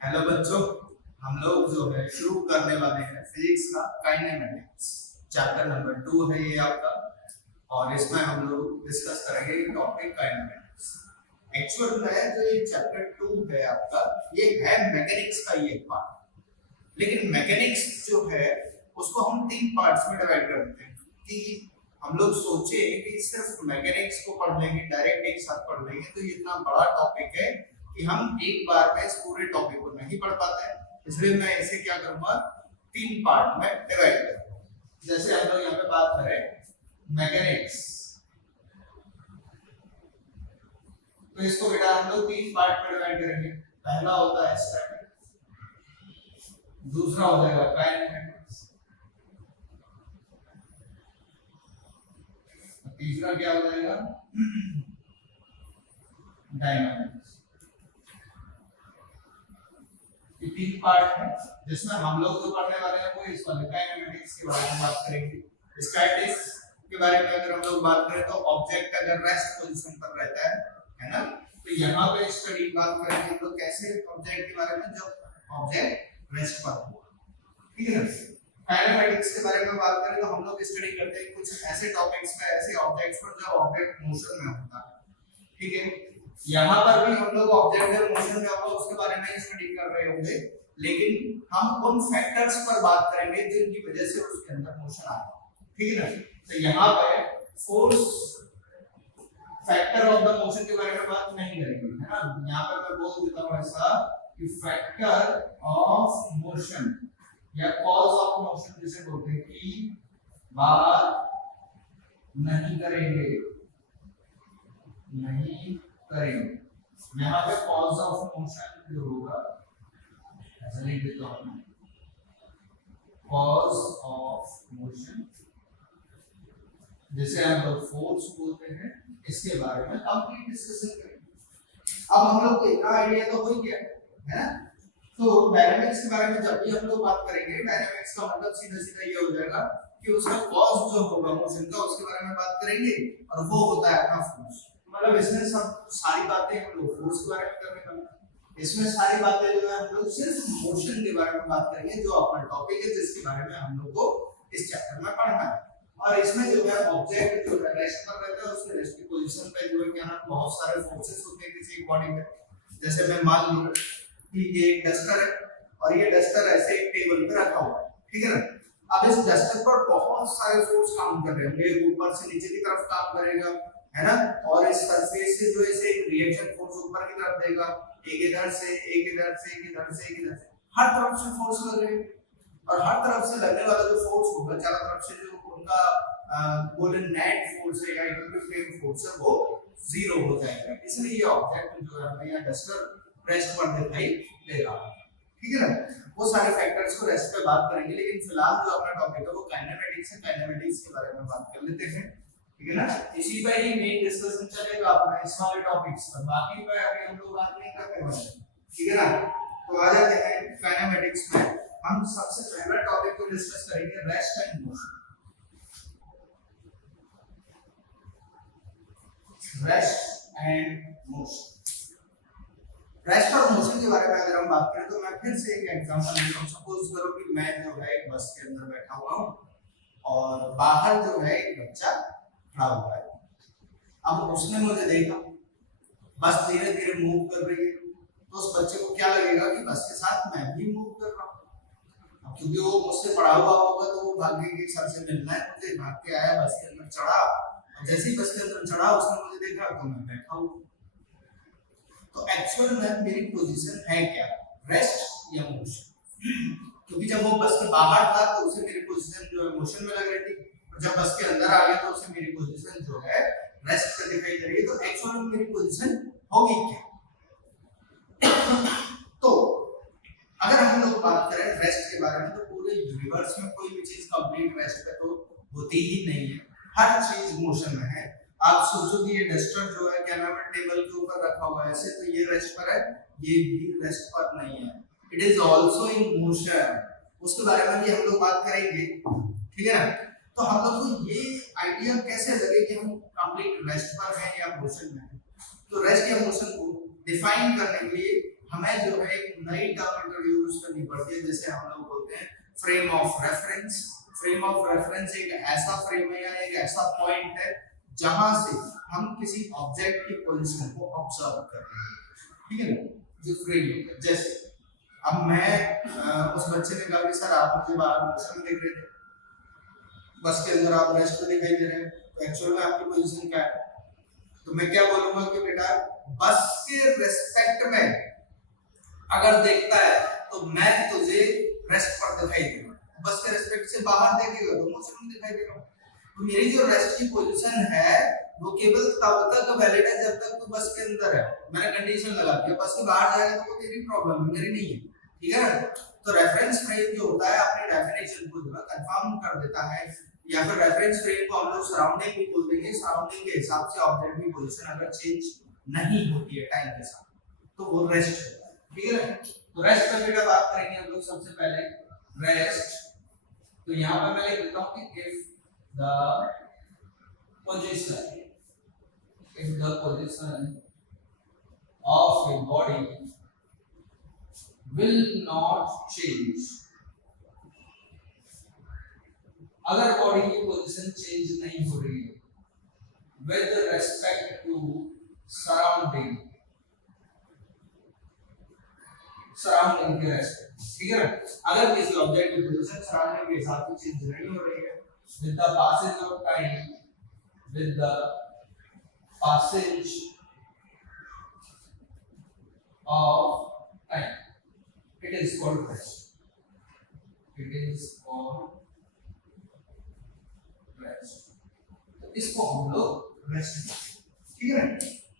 Hello बच्चों, हम लोग जो है शुरू करने वाले हैं फिजिक्स का काइनेमेटिक्स। चैप्टर नंबर 2 है ये आपका, और इसमें हम लोग डिस्कस करेंगे टॉपिक काइनेमेटिक्स। एक्चुअल में जो ये चैप्टर 2 है आपका, ये है मैकेनिक्स का ये पार्ट। लेकिन मैकेनिक्स जो है उसको हम 3 पार्ट्स में डिवाइड करते हैं कि हम लोग सोचे कि सिर्फ मैकेनिक्स को पढ़ लेंगे, डायरेक्ट एक साथ पढ़ लेंगे तो ये इतना बड़ा टॉपिक है कि हम एक बार में इस पूरे टॉपिक को नहीं पढ़ पाते, इसलिए मैं इसे क्या करूंगा 3 पार्ट में डिवाइड करूंगा। जैसे हम लोग यहाँ पे बात करें मैकेनिक्स, तो इसको बेटा हम लोग 3 पार्ट में डिवाइड करेंगे। पहला होता है स्टैटिक्स, दूसरा हो जाएगा काइनेमेटिक्स, तीसरा क्या हो जाएगा डायनामिक्स। ये 3 पार्ट है जिसमें हम लोग जो पढ़ने वाले हैं वो इस वाले काइनेमेटिक्स के बारे में बात करेंगे। स्टैटिक्स के बारे में अगर हम लोग बात करें तो ऑब्जेक्ट अगर रेस्ट पोजीशन पर रहता है ना, तो यहाँ पे स्टडी बात करेंगे हम लोग कैसे ऑब्जेक्ट के बारे में जब ऑब्जेक्ट रेस्ट पर हो, ठीक है। काइनेमेटिक्स के बारे में बात करें तो हम लोग स्टडी करते हैं कुछ ऐसे टॉपिक्स पे, ऐसे ऑब्जेक्ट्स पर जो ऑब्जेक्ट मोशन में होता है, ठीक है। यहाँ पर भी हम लोग ऑब्जेक्ट जब मोशन में होगा उसके बारे में स्टडी कर रहे होंगे, लेकिन हम उन फैक्टर्स पर बात करेंगे जिनकी वजह से उसके अंदर मोशन आता है, ठीक है ना। तो यहाँ पे force factor of the motion के बारे में बात नहीं करेंगे, है ना। यहाँ पर मैं बोल देता हूँ ऐसा कि फैक्टर ऑफ मोशन या कॉज ऑफ मोशन जिसे बोलते हैं कि बात नहीं करेंगे, नहीं करेंगे। यहाँ पे कॉज ऑफ मोशन जो होगा ऐसा लिख देता हूँ, कॉज ऑफ मोशन जिसे हम लोग फोर्स बोलते हैं, इसके बारे में कंप्लीट डिस्कशन करेंगे। अब हम लोग को इतना आइडिया तो हो गया है ना। तो डायनामिक्स के बारे में जब भी हम लोग बात करेंगे, डायनामिक्स का मतलब सीधा सीधा ये हो जाएगा कि उसका कॉज जो होगा मोशन का उसके बारे में बात करेंगे, और वो होता है अपना फोर्स। मतलब इसमें सब सारी बातें हम लोग फोर्स के बारे में करने वाले हैं। इसमें सारी बातें जो है हम लोग सिर्फ मोशन के बारे में बात करेंगे, जो अपना टॉपिक है जिसके बारे में हम लोग को इस चैप्टर में पढ़ना है। और इसमें जो है ऑब्जेक्ट जो है रेस्ट पर रहता है, उसके रेस्ट की पोजीशन पे जो है क्या ना बहुत सारे फोर्सेस होते हैं किसी बॉडी में। जैसे मैं मान लूं कि ये एक डस्टर है और ये डस्टर ऐसे एक टेबल पे रखा हुआ है, ठीक है ना। अब इस डस्टर पर बहुत सारे फोर्स काम कर रहे होंगे, ऊपर से नीचे की तरफ काम करेगा, है ना। और इस सरफेस से जो ऐसे एक रिएक्शन फोर्स ऊपर की तरफ देगा, एक इधर से एक इधर से एक इधर से एक इधर से, हर तरफ से फोर्स लग रहे हैं। और हर तरफ से लगने वाला जो फोर्स होगा, चारों तरफ से जो उनका बोले नेट फोर्स है या इक्विलिब्रियम फोर्स है, वो जीरो हो जाएगा। इसलिए ये ऑब्जेक्ट जो है हमें यहाँ डस्टर रेस्ट पर दिखाई दे रहा है, ठीक है ना। वो सारे फैक्टर्स को रेस्ट पे बात करेंगे, लेकिन फिलहाल जो अपना टॉपिक है वो काइनेमेटिक्स है। काइनेमेटिक्स के बारे में बात कर लेते हैं, ठीक है ना। इसी पे ही मेन डिस्कशन चलेगा अपना इस वाले टॉपिक्स पर, बाकी पे अभी हम लोग बात नहीं करने वाले, ठीक है ना। तो आ जाते हैं काइनेमेटिक्स में। हम सबसे पहला टॉपिक को डिस्कस करेंगे rest and motion. Rest and motion, rest और मोशन के बारे में अगर हम बात करें तो मैं फिर से एक एग्जांपल देता हूं। सपोज करो कि मैं जो है एक बस के अंदर बैठा हुआ हूं और बाहर जो है एक बच्चा खड़ा हुआ है। अब उसने मुझे देखा, बस धीरे धीरे मूव कर रही है, तो उस बच्चे को क्या लगेगा कि बस के साथ मैं भी मूव कर रहा हूं। क्योंकि वो मुझसे पढ़ा हुआ होगा तो वो भागने की सर से मिलना है, मुझे भाग के आया, बस के अंदर चढ़ा, और जैसे ही बस के अंदर चढ़ा उसने मुझे देखा तो मैं बैठा हूं। तो एक्चुअल में मेरी पोजीशन है क्या, रेस्ट या मोशन? क्योंकि जब वो बस के बाहर था तो उसे मेरी पोजीशन जो है मोशन में लग रही थी, और जब बस के अंदर आ गया तो उसे मेरी पोजीशन जो है रेस्ट पे दिखाई दे रही है। तो एक्चुअल में मेरी पोजीशन होगी क्या? तो अगर हम लोग बात करें रेस्ट के बारे में तो पूरे यूनिवर्स में कोई भी चीज कंप्लीट रेस्ट पे तो होती ही नहीं है, हर चीज मोशन में है। आप सोचो कि ये डस्टर जो है क्या नाम है टेबल के ऊपर रखा हुआ है ऐसे, तो ये रेस्ट पर है, ये भी रेस्ट पर नहीं है, it is also in motion. उसके बारे में भी हम लोग बात करेंगे, ठीक है ना। तो हम लोग को ये आइडिया कैसे लगे कि हम कंप्लीट रेस्ट पर हैं या मोशन में हैं। तो रेस्ट या मोशन को डिफाइन करने के लिए हमें जो है एक नई टर्म इंट्रोड्यूस करनी पड़ती है, जैसे हम लोग बोलते हैं frame of reference. Frame of reference एक ऐसा फ्रेम है या एक ऐसा पॉइंट है जहां से हम किसी ऑब्जेक्ट की पोजीशन को ऑब्जर्व कर रहे हैं, ठीक है ना, जो फ्रेम है। जैसे अब मैं उस बच्चे ने कहा कि सर आप मुझे बाहर मोशन देख रहे थे, बस के अंदर आप रेस्ट में दिखाई दे रहे हैं, तो एक्चुअल में आपकी पोजीशन क्या है? तो मैं क्या बोलूंगा कि बेटा बस के रेस्पेक्ट में अगर देखता है तो मैं तुझे रेस्ट पर दिखाई दूंगा, बस के रेस्पेक्ट से बाहर देखेगा तो मोशन में दिखाई देगा। तो मेरी जो रेस्ट की पोजीशन है वो केवल तब तक वैलिड है जब तक तू बस के अंदर है। मैंने कंडीशन लगा दिया, बस के बाहर जाएगा तो वो तेरी प्रॉब्लम है, मेरी नहीं है, ठीक है ना। तो रेफरेंस फ्रेम जो होता है अपनी डेफिनेशन को जो है कंफर्म कर देता है, या फिर रेफरेंस फ्रेम को हम लोग सराउंडिंग भी बोल देंगे। सराउंडिंग के हिसाब से ऑब्जेक्ट की पोजीशन अगर चेंज नहीं होती है टाइम के साथ तो वो रेस्ट है, ठीक है। तो रेस्ट पर बेटा बात करेंगे हम लोग सबसे पहले रेस्ट। तो यहां पर मैं लिख देता हूं कि if the position of a body will not change, अगर बॉडी की पोजीशन चेंज नहीं हो रही है with respect to surrounding के रेस्पेक्ट, ठीक है ना। अगर किसी ऑब्जेक्ट की पोजीशन सराउंडिंग के हिसाब से चेंज नहीं हो रही है with the passage of time, with the passage of time, it is called rest. It is called rest. तो इसको हम लोग रेस्ट, ठीक है ना।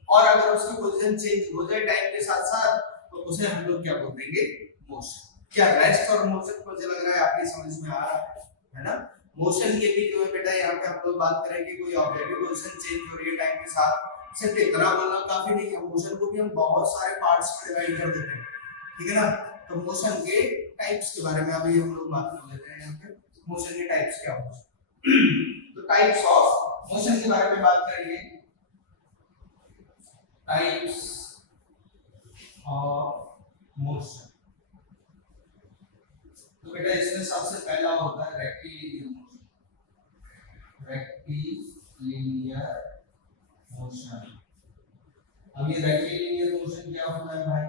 और अगर उसकी पोजीशन चेंज हो जाए टाइम के साथ साथ तो उसे हम लोग क्या बोल देंगे? मोशन। क्या रेस्ट और मोशन मुझे लग रहा है आपकी समझ में आ रहा है ना। मोशन के भी जो है बेटा यहाँ पे हम लोग बात करेंगे कोई ऑब्जेक्ट की पोजीशन चेंज हो रही है टाइम के साथ, सिर्फ इतना बोलना काफी नहीं है, मोशन को भी हम बहुत सारे पार्ट्स में डिवाइड कर देते हैं, ठीक है ना। तो मोशन के टाइप्स के बारे में अभी हम लोग बात कर लेते हैं। यहाँ पे मोशन के टाइप्स क्या होते हैं, तो टाइप्स ऑफ मोशन के बारे में बात करेंगे। टाइप्स ऑफ मोशन, तो बेटा इसमें सबसे पहला होता है रेक्टिलिनियर मोशन। रेक्टिलिनियर मोशन, अब ये रेक्टिलिनियर मोशन क्या होता है भाई?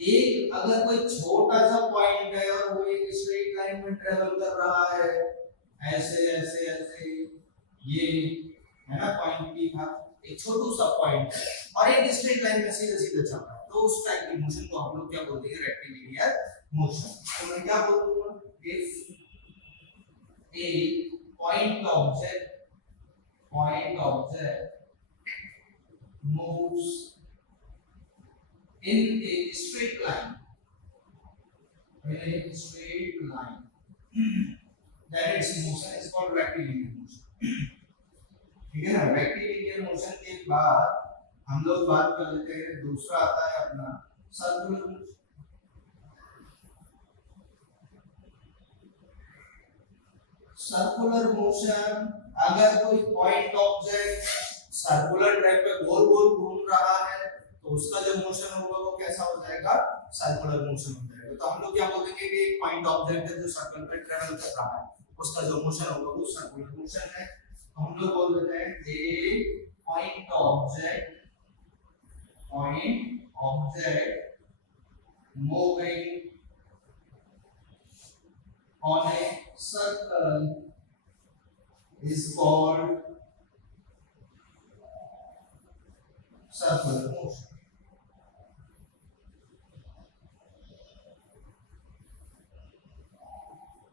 एक अगर कोई छोटा सा पॉइंट है और वो एक स्ट्रेट लाइन में ट्रेवल कर रहा है, ऐसे ऐसे ऐसे, ये है ना पॉइंट पी था, एक छोटू सा पॉइंट है और एक स्ट्रेट लाइन में सीधे सीधे चल रहा है, तो उस टाइप की मोशन को हम लोग क्या बोलते हैं? Rectilinear motion. तो मैं क्या बोल दूंगा? If A point object moves in a straight line, then its motion is called rectilinear motion, ठीक है ना। रेक्टिलिनियर मोशन के बाद हम लोग बात कर लेते हैं, दूसरा आता है अपना सर्कुलर मोशन। सर्कुलर मोशन, अगर कोई पॉइंट ऑब्जेक्ट सर्कुलर ट्रैक पे गोल गोल घूम रहा है तो उसका जो मोशन होगा वो कैसा हो जाएगा? सर्कुलर मोशन हो जाएगा। तो हम लोग क्या बोलेंगे कि एक पॉइंट ऑब्जेक्ट है जो सर्कल पे ट्रैवल कर रहा है, उसका जो मोशन होगा वो सर्कुलर मोशन है। तो हम लोग बोल देते हैं a point object moving on a circle is called circular motion.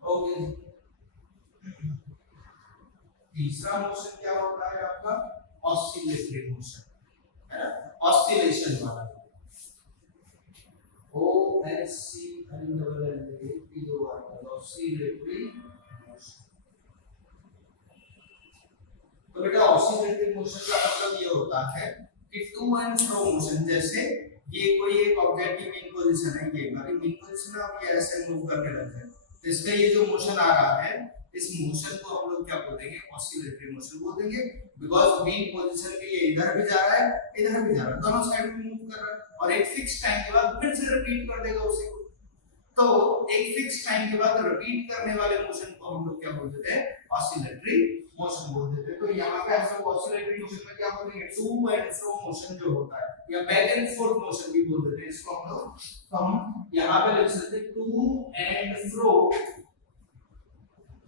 Okay, तीसरा मोशन क्या होता है आपका? ऑसिलेटरी मोशन, है ना, ऑसिलेशन वाला। O S C L L A T O R, oscillatory motion. तो बेटा ऑसिलेटरी मोशन का मतलब ये होता है कि टू एंड फ्रो मोशन, जैसे ये कोई एक ऑब्जेक्ट की मेन पोजीशन है, ये वाली मेन पोजीशन है, अब ये ऐसे मूव करने लग जाए तो इसका ये जो मोशन आ रहा है इस मोशन को हम लोग क्या बोल देंगे, ऑसिलेटरी मोशन बोल देंगे, बिकॉज बीइंग पोजीशन के लिए इधर भी जा रहा है इधर भी जा रहा है, दोनों साइड में मूव कर रहा है और एक फिक्स टाइम के बाद फिर से रिपीट कर देगा उसी को। तो एक फिक्स टाइम के बाद रिपीट करने वाले मोशन को हम लोग क्या बोल देते हैं, ऑसिलेटरी मोशन बोल देते हैं। तो यहाँ पे हम लोग ऑसिलेटरी मोशन में क्या बोलेंगे, टू एंड फ्रो मोशन जो होता है, या बैक एंड फोर्थ मोशन भी बोल देते हैं इसको हम लोग। तो हम यहाँ पे लिख सकते हैं to and fro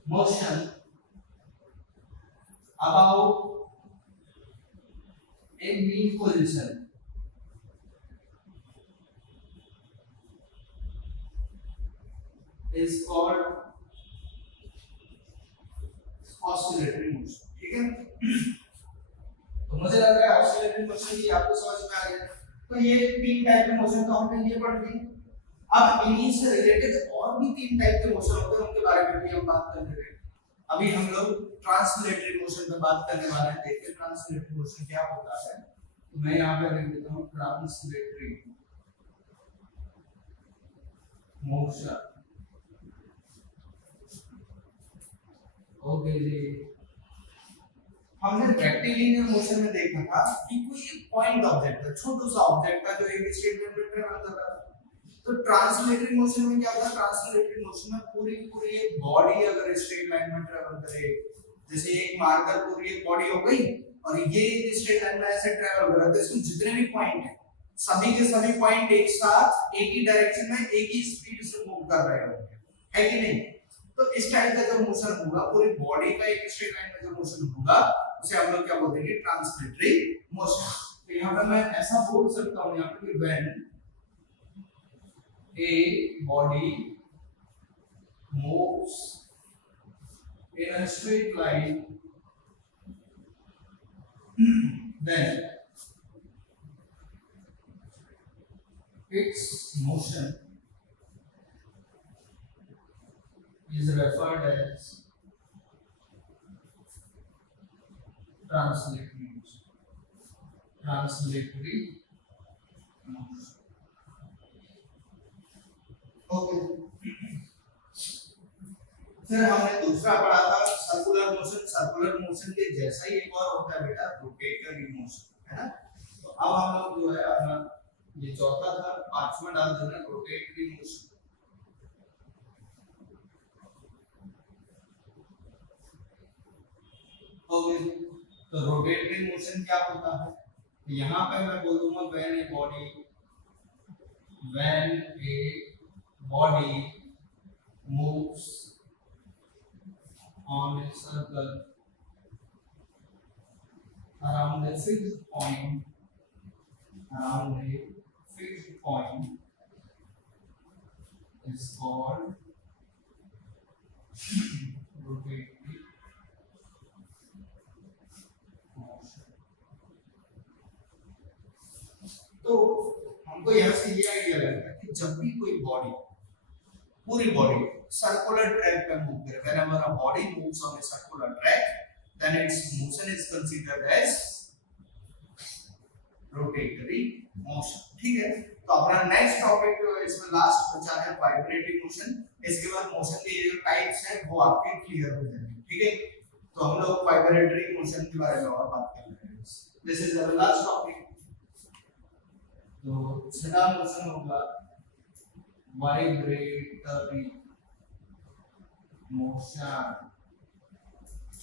motion about a mean position is called oscillatory motion। ठीक है, तो मुझे लग रहा है ऑसिलेटरी मोशन की आपको समझ में आ गया। तो ये तीन टाइप के मोशन तो हमने ये पढ़ ली। अब इन्हीं से रिलेटेड और भी तीन टाइप के मोशन होते हैं, उनके बारे में भी हम बात कर लेंगे। अभी हम लोग ट्रांसलेटरी मोशन पे बात करने वाले हैं। देखते हैं ट्रांसलेटरी मोशन क्या होता है। तो मैं यहाँ पे लिख देता हूँ ट्रांसलेटरी मोशन। ओके जी, हमने रेक्टिलिनियर मोशन में देखा था कि कोई एक पॉइंट ऑब्जेक्ट है, छोटा सा ऑब्जेक्ट है जो एक स्ट्रेट लाइन में ट्रैवल कर रहा है। तो ट्रांसलेटरी मोशन में क्या होता है, ट्रांसलेटरी मोशन में पूरी पूरी एक बॉडी अगर स्ट्रेट लाइन में ट्रैवल करे, जैसे एक मार्कर पूरी एक बॉडी हो गई और ये स्ट्रेट लाइन में ऐसे ट्रैवल कर रहा है, तो इसमें जितने भी पॉइंट हैं सभी के सभी पॉइंट एक साथ एक ही डायरेक्शन में एक ही स्पीड से मूव कर रहे होंगे, है कि नहीं। तो इस टाइप का जो मोशन होगा, पूरी बॉडी का एक स्ट्रेट लाइन में जो मोशन होगा, उसे हम लोग क्या बोलते हैं, ट्रांसलेटरी मोशन। तो यहाँ पे मैं ऐसा बोल सकता हूँ यहाँ पे, when a body moves in a straight line, then its motion is referred as translatory motion। Translatory motion। Okay, फिर हमने दूसरा पढ़ा था सर्कुलर मोशन। सर्कुलर मोशन के जैसा ही एक और होता है बेटा, रोटेटरी मोशन, है ना। तो अब हम लोग जो है अपना ये चौथा था, पांचवा डाल देना रोटेटरी मोशन। ओके, तो रोटेटरी मोशन क्या होता है, यहाँ पे मैं बोल दूंगा when A body moves on a circle around a fixed point, is called rotating motion। तो हमको यहाँ से ये आइडिया लगता है कि जब भी कोई बॉडी, पूरी बॉडी सर्कुलर ट्रैक पे मूव करे, whenever a body moves on a circular track, then its motion is considered as rotatory motion। ठीक है, तो अपना नेक्स्ट टॉपिक जो इसमें लास्ट बचा है वाइब्रेटिंग मोशन। इसके बाद मोशन के जो टाइप्स हैं वो आपके क्लियर हो जाएंगे। ठीक है, तो हम लोग वाइब्रेटरी मोशन के बारे में और बात कर रहे हैं। This is our last topic. तो छठा मोशन होगा वाइब्रेटरी मोशन।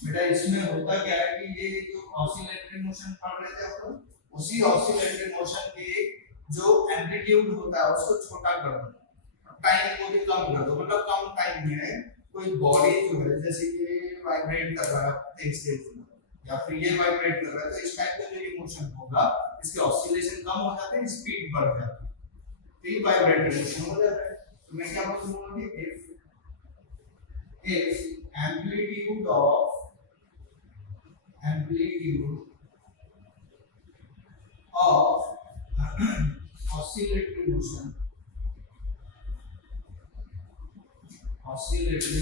बेटा इसमें होता क्या है कि ये जो ऑसिलेटरी मोशन पढ़ रहे थे हम लोग, उसी ऑसिलेटरी मोशन के जो एम्पलीट्यूड होता है उसको छोटा कर दो, टाइम को भी कम कर दो। मतलब कम टाइम में कोई बॉडी जो है, जैसे ये वाइब्रेट कर रहा है तेज तेज या फिर ये वाइब्रेट कर रहा है, तो इस टाइप का जो ये मोशन होगा, इसके ऑसिलेशन कम हो जाते हैं, स्पीड बढ़ जाती है, तो ये वाइब्रेटरी मोशन हो जाता है। तो मैं क्या बोलूंगा कि if amplitude of oscillatory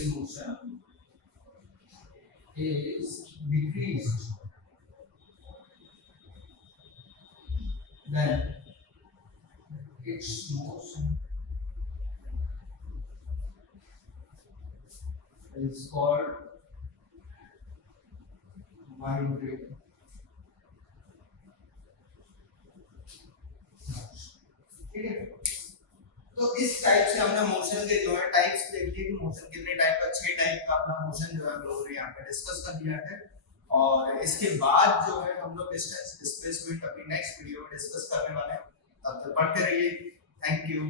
motion is decreased, then its motion is called vibrate ठीक है। तो इस टाइप से हमने मोशन के जो है टाइप्स देख लिए कि मोशन कितने टाइप का, 6 टाइप का अपना मोशन जो है हम लोगों ने यहाँ पे डिस्कस कर लिया है। और इसके बाद जो है हम लोग डिस्टेंस डिस्प्लेसमेंट अपनी नेक्स्ट वीडियो में डिस्कस करने वाले हैं। तब तक पढ़ते रहिए। Thank you.